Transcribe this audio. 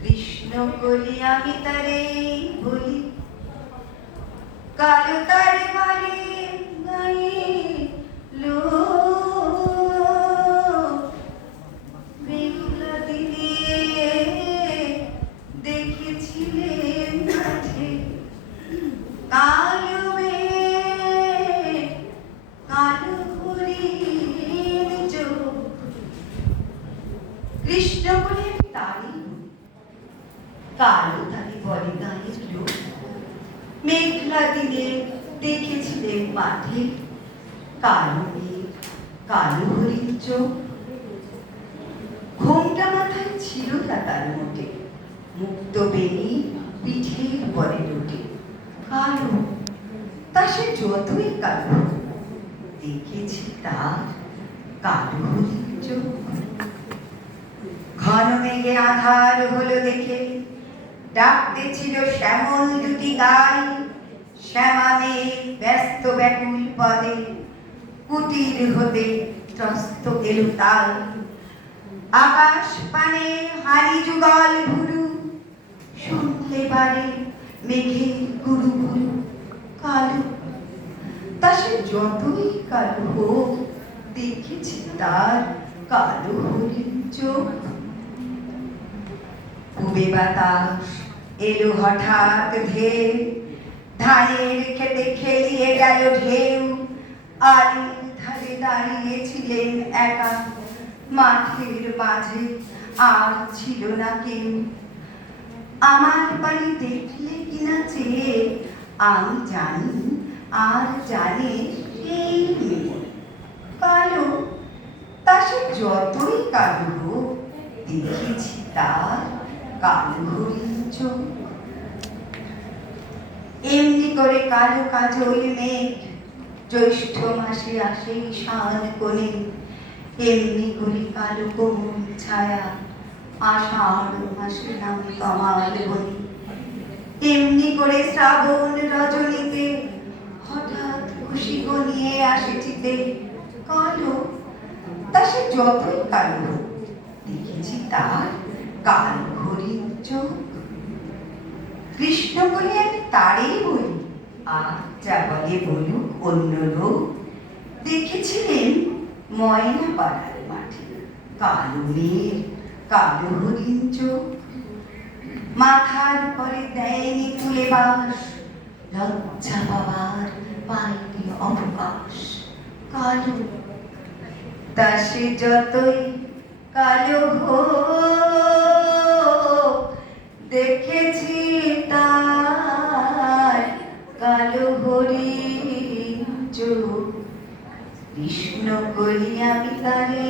কৃষ্ণ বলি আমি তারে বলি, কালো তারে বলে গায়ে লো মেঘলা দিনে দেখেছিলেন মাঠে কালো মেঘ, কালো হরিণ চোখ। কৃষ্ণ বলে তারই কালো তারে বলে গায়ের লোক, মেঘলা দিনে দেখেছিলেন মাঠে কালো মেঘ, কালো হরিণ চোখ। ঘোমটা মাথায় ছিল না তার মোটে, মুক্ত বেনি পিঠের পরে লোটে কালো, তা সে যতই কালো দেখেছি তার কালো হরিণ চোখ। ঘন মেঘে আধার হলো দেখে ডাকতে ছিল শ্যামল দুটি গাই, শ্যামানে ব্যস্ত ব্যাকুল পদে কুটির হতে ত্রস্ত এলো তাল। আকাশ পানে হারি যুগল ভুরু, শুনলে বারে মেঘের গুরু গুরু কালো, তা সে যতই কালো হোক দেখেছি তার কালো হরিণ চোখ। পূবে বাতাস এলো হঠাৎ ধেয়ে, ধানের খেতে খেলিয়ে গেল ঢেউ। আলির ধারে দাঁড়িয়েছিলেন একা, মাঠের মাঝে আর ছিল না কেউ। আমার বাড়ি দেখলে কিনা চেয়ে আমি জানি আর জানে সেই মেয়ে কালো, তা সে যতই কালো হোক দেখেছি তার কালো হরিণ চোখ। এমনি করে কালো কাজল মেঘ জ্যৈষ্ঠ মাসে আসে শান কোণে, এমনি করে কালো কোমল ছায়া আষাঢ় মাসে নামে কমাল বনে। এমনি করে শ্রাবণ রজনীতে হঠাৎ খুশি গনিয়ে আসে চিতে কালো, তা সে যতই কালো দেখেছি তার কালো হরিণ চোখ। কৃষ্ণ বলে আমি তারই বলি, আর যা বলে বলুক অন্য লোক। দেখেছিলেন ময়না পাড়ার মাঠে কালো মেঘ, কালো হরিণ চোখ। মাথার পরে দেয়নি তুলে বাস, লজ্জা পাবার পায়নি অবকাশ কালো, তা সে যতই কালো হোক দেখেছি তার কালো হরিণ চোখ। কৃষ্ণ বলি আমি তারে